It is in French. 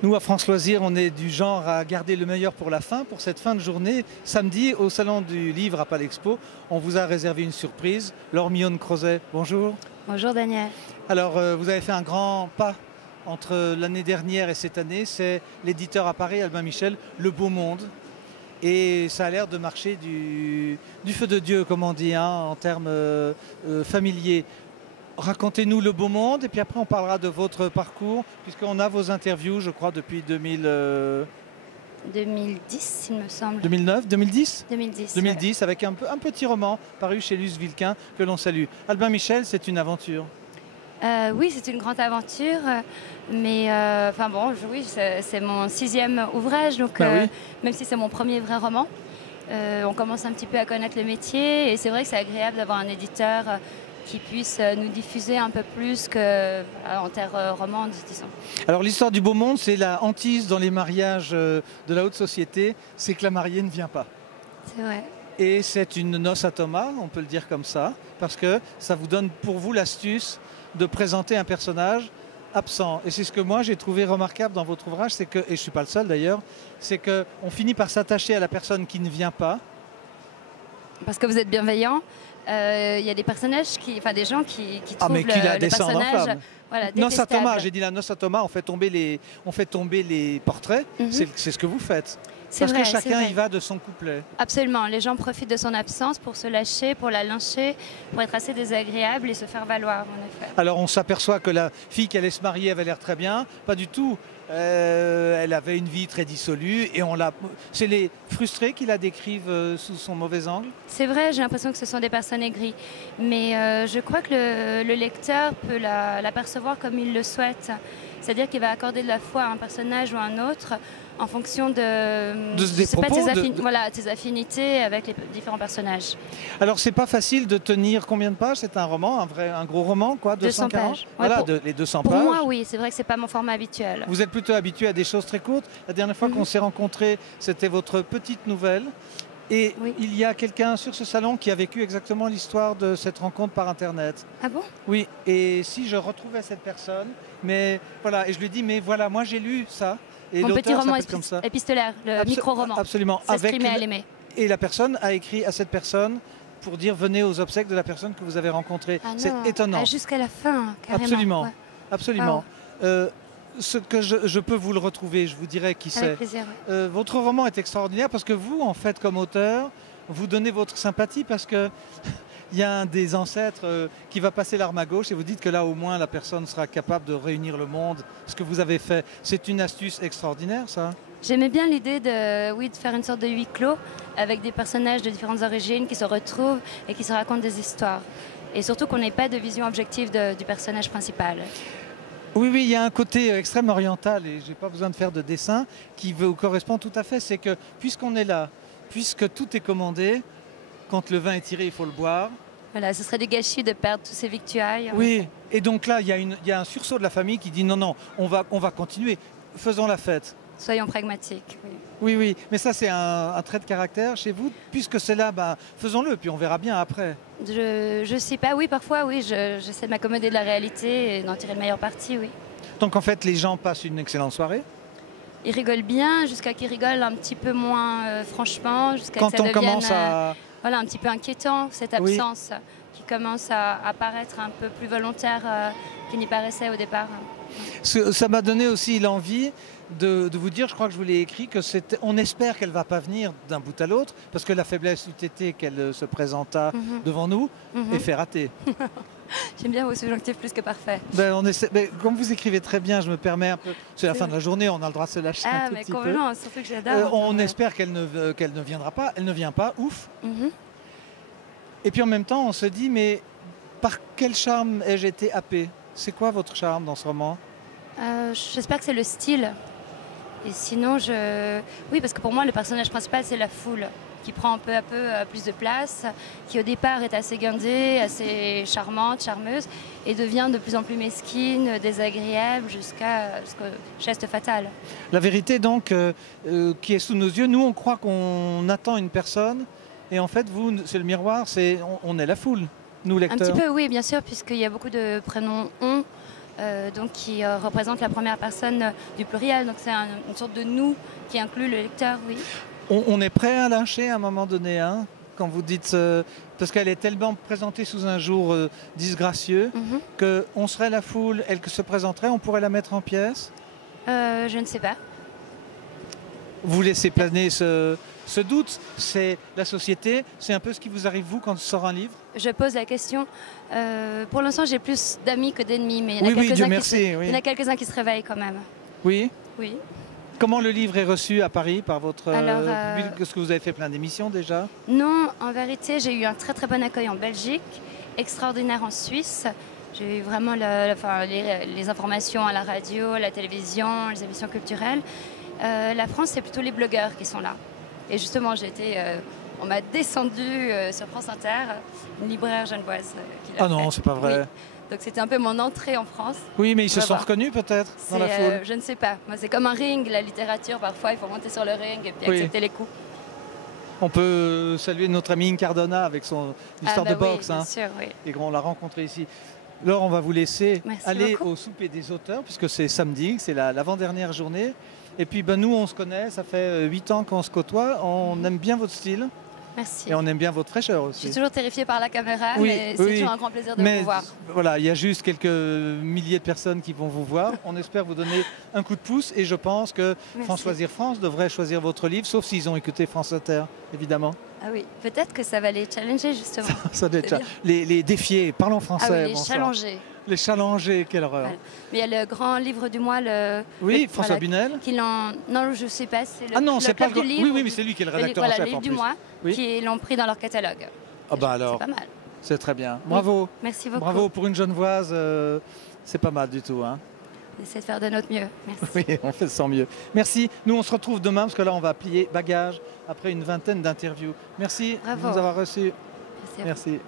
Nous, à France Loisirs, on est du genre à garder le meilleur pour la fin. Pour cette fin de journée, samedi, au Salon du Livre à Palexpo, on vous a réservé une surprise. Laure Millon-Crozet, bonjour. Bonjour Daniel. Alors, vous avez fait un grand pas entre l'année dernière et cette année. C'est l'éditeur à Paris, Albin Michel, Le Beau Monde. Et ça a l'air de marcher du feu de Dieu, comme on dit, hein, en termes familiers. Racontez-nous Le Beau Monde et puis après on parlera de votre parcours, puisqu'on a vos interviews, je crois, depuis 2010, il me semble. 2009, 2010 2010. 2010, avec un petit roman paru chez Luce Vilquin que l'on salue. Albin Michel, c'est une aventure. Oui, c'est une grande aventure, mais enfin bon, oui, c'est mon 6e ouvrage, donc Oui. même si c'est mon premier vrai roman, on commence un petit peu à connaître le métier et c'est vrai que c'est agréable d'avoir un éditeur qui puisse nous diffuser un peu plus qu'en terre romande, disons. Alors l'histoire du Beau Monde, c'est la hantise dans les mariages de la haute société, c'est que la mariée ne vient pas. C'est vrai. Et c'est une noce à Thomas, on peut le dire comme ça, parce que ça vous donne pour vous l'astuce de présenter un personnage absent. Et c'est ce que moi j'ai trouvé remarquable dans votre ouvrage, c'est que, et je ne suis pas le seul d'ailleurs, c'est qu'on finit par s'attacher à la personne qui ne vient pas. Parce que vous êtes bienveillant. Il y a des personnages, des gens qui trouvent mais qui la le descendent en personnage flamme. voilà, Noce à Thomas, détestable. j'ai dit la noce à Thomas, on fait tomber les portraits, c'est ce que vous faites. C'est Parce vrai, que c'est chacun vrai. y va de son couplet. Absolument, les gens profitent de son absence pour se lâcher, pour la lyncher, pour être assez désagréable et se faire valoir, en effet. Alors on s'aperçoit que la fille qui allait se marier avait l'air très bien, pas du tout. Elle avait une vie très dissolue et c'est les frustrés qui la décrivent sous son mauvais angle. C'est vrai, j'ai l'impression que ce sont des personnes aigries, mais je crois que le lecteur peut la percevoir comme il le souhaite. C'est-à-dire qu'il va accorder de la foi à un personnage ou à un autre en fonction de ses affinités avec les différents personnages. Alors c'est pas facile de tenir combien de pages? C'est un roman, un gros roman, quoi, 200 240 pages. Voilà, Ouais, les 200 pour pages. moi, oui, c'est vrai que c'est pas mon format habituel. Vous êtes plutôt habitué à des choses très courtes. La dernière fois qu'on s'est rencontrés, c'était votre petite nouvelle. Et Oui. il y a quelqu'un sur ce salon qui a vécu exactement l'histoire de cette rencontre par Internet. Ah bon? Oui, et si je retrouvais cette personne, mais voilà, et je lui dis, mais voilà, moi j'ai lu ça. Et Mon petit l'auteur roman s'appelle comme ça. épistolaire, le micro-roman. Absolument. S'exprimer à l'aimer. Et la personne a écrit à cette personne pour dire venez aux obsèques de la personne que vous avez rencontrée. Ah C'est non. étonnant. Ah, jusqu'à la fin, carrément. Absolument. Ouais. Absolument. Ce que je peux vous le retrouver, je vous dirai qui c'est. Avec plaisir. Ouais. Votre roman est extraordinaire parce que vous, en fait, comme auteur, vous donnez votre sympathie parce que il y a un des ancêtres qui va passer l'arme à gauche et vous dites que là, au moins, la personne sera capable de réunir le monde. Ce que vous avez fait, c'est une astuce extraordinaire, ça. J'aimais bien l'idée de faire une sorte de huis clos avec des personnages de différentes origines qui se retrouvent et qui se racontent des histoires. Et surtout qu'on n'ait pas de vision objective du personnage principal. Oui, il y a un côté extrême oriental et je n'ai pas besoin de faire de dessin qui vous correspond tout à fait. C'est que puisqu'on est là, puisque tout est commandé, quand le vin est tiré, il faut le boire. Voilà, ce serait du gâchis de perdre tous ces victuailles. Oui, et donc là, il y a un sursaut de la famille qui dit non, on va continuer, faisons la fête. Soyons pragmatiques. Oui, mais ça c'est un trait de caractère chez vous, puisque c'est là, faisons-le, puis on verra bien après. Je sais pas, oui, parfois, oui, j'essaie de m'accommoder de la réalité et d'en tirer le meilleur parti, oui. Donc en fait, les gens passent une excellente soirée. Ils rigolent bien, jusqu'à qu'ils rigolent un petit peu moins franchement, jusqu'à Quand que ça on devienne commence à... un petit peu inquiétant, cette absence qui commence à paraître un peu plus volontaire qu'il n'y paraissait au départ. Ça m'a donné aussi l'envie de vous dire, je crois que je vous l'ai écrit, on espère qu'elle ne va pas venir d'un bout à l'autre, parce que la faiblesse eût été qu'elle se présenta devant nous et fait rater. J'aime bien vos subjonctifs plus que parfaits. Comme vous écrivez très bien, je me permets un peu. C'est la fin de la journée, on a le droit de se lâcher un tout petit peu. Surtout que j'adore. On espère qu'elle ne viendra pas. Elle ne vient pas, ouf. Et puis en même temps, on se dit, mais par quel charme ai-je été happé? C'est quoi votre charme dans ce roman? J'espère que c'est le style. Et sinon, oui, parce que pour moi, le personnage principal, c'est la foule qui prend peu à peu plus de place, qui au départ est assez guindée, assez charmante, charmeuse, et devient de plus en plus mesquine, désagréable, jusqu'au geste fatal. La vérité donc, qui est sous nos yeux, nous on croit qu'on attend une personne, et en fait vous, c'est le miroir, on est la foule, nous lecteurs. Un petit peu, oui, bien sûr, puisqu'il y a beaucoup de prénoms « on ». donc qui représente la première personne du pluriel. Donc c'est une sorte de nous qui inclut le lecteur, oui. On est prêt à lâcher à un moment donné, hein, quand vous dites... parce qu'elle est tellement présentée sous un jour disgracieux, qu'on serait la foule, elle se présenterait, on pourrait la mettre en pièces? Je ne sais pas. Vous laissez planer ce doute, c'est la société, c'est un peu ce qui vous arrive vous quand sort un livre? Je pose la question. Pour l'instant, j'ai plus d'amis que d'ennemis, mais il y en a Oui, Dieu quelques-uns merci, oui. il y en a quelques-uns qui se réveillent quand même. Oui. Oui. Comment le livre est reçu à Paris par votre Alors, public? Est-ce que vous avez fait plein d'émissions déjà? Non, en vérité, j'ai eu un très très bon accueil en Belgique, extraordinaire en Suisse. J'ai eu vraiment les informations à la radio, à la télévision, les émissions culturelles. La France, c'est plutôt les blogueurs qui sont là. Et justement, on m'a descendu sur France Inter, une libraire genevoise qui l'a fait. Ah non, c'est pas vrai. Oui. Donc c'était un peu mon entrée en France. Oui, mais ils se sont reconnus peut-être dans la foule. Je ne sais pas. Moi, c'est comme un ring, la littérature. Parfois, il faut monter sur le ring et puis accepter les coups. On peut saluer notre ami Cardona avec son histoire de boxe. Oui, bien sûr, oui. Et on l'a rencontré ici. Laure, on va vous laisser aller beaucoup au souper des auteurs, puisque c'est samedi, c'est l'avant-dernière journée. Et puis nous, on se connaît, ça fait 8 ans qu'on se côtoie. On aime bien votre style. Merci. Et on aime bien votre fraîcheur aussi. Je suis toujours terrifiée par la caméra, mais c'est toujours un grand plaisir de vous voir. Voilà, il y a juste quelques milliers de personnes qui vont vous voir. On espère vous donner un coup de pouce et je pense que France Choisir France devrait choisir votre livre, sauf s'ils ont écouté France Inter, évidemment. Ah oui, peut-être que ça va les challenger justement. Ça doit être les défier, parlons français. Ah oui, les challenger. Les challenger, quelle horreur. Voilà. Mais il y a le grand livre du mois, François Bunel. Non, je ne sais pas, c'est Ah non, c'est pas du livre. Oui, mais c'est lui qui est le rédacteur en chef. Le livre du mois, qui l'ont pris dans leur catalogue. Ah bah alors, c'est pas mal. C'est très bien. Bravo. Oui, merci beaucoup. Bravo pour une Genevoise, c'est pas mal du tout. Hein. On essaie de faire de notre mieux. Merci. Oui, on fait de son mieux. Merci. Nous, on se retrouve demain parce que là, on va plier bagages après une vingtaine d'interviews. Merci de nous avoir reçus. Merci.